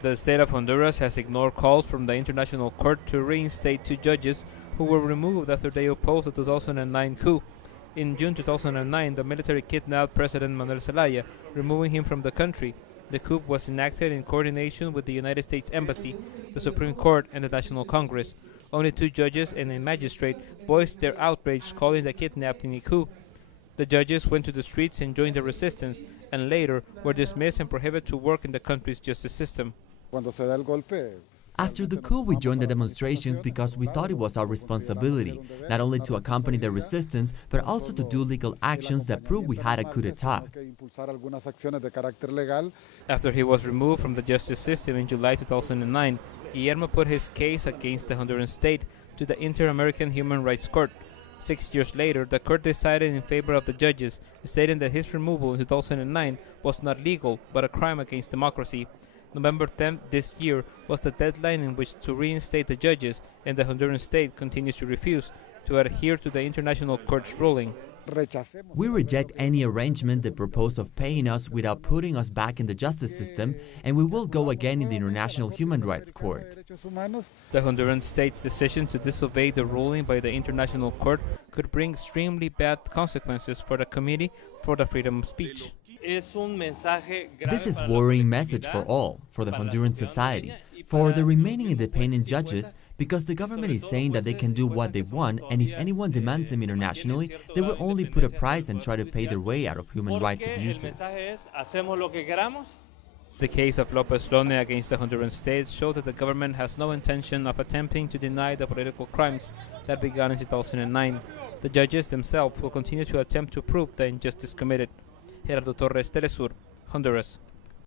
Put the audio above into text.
The state of Honduras has ignored calls from the International Court to reinstate two judges who were removed after they opposed the 2009 coup. In June 2009, the military kidnapped President Manuel Zelaya, removing him from the country. The coup was enacted in coordination with the United States Embassy, the Supreme Court, and the National Congress. Only two judges and a magistrate voiced their outrage, calling the kidnapping a coup. The judges went to the streets and joined the resistance, and later were dismissed and prohibited to work in the country's justice system. After the coup, we joined the demonstrations because we thought it was our responsibility, not only to accompany the resistance, but also to do legal actions that prove we had a coup d'etat. After he was removed from the justice system in July 2009, Guillermo put his case against the Honduran state to the Inter-American Human Rights Court. 6 years later, the court decided in favor of the judges, stating that his removal in 2009 was not legal, but a crime against democracy. November 10th this year was the deadline in which to reinstate the judges, and the Honduran state continues to refuse to adhere to the International Court's ruling. We reject any arrangement that proposed of paying us without putting us back in the justice system, and we will go again in the International Human Rights Court. The Honduran state's decision to disobey the ruling by the International Court could bring extremely bad consequences for the Committee for the Freedom of Speech. This is a worrying message for all, for the Honduran society, for the remaining independent judges, because the government is saying that they can do what they want, and if anyone demands them internationally, they will only put a price and try to pay their way out of human rights abuses. The case of Lopez Lone against the Honduran state showed that the government has no intention of attempting to deny the political crimes that began in 2009. The judges themselves will continue to attempt to prove the injustice committed. Gerardo Torres, Telesur, Honduras.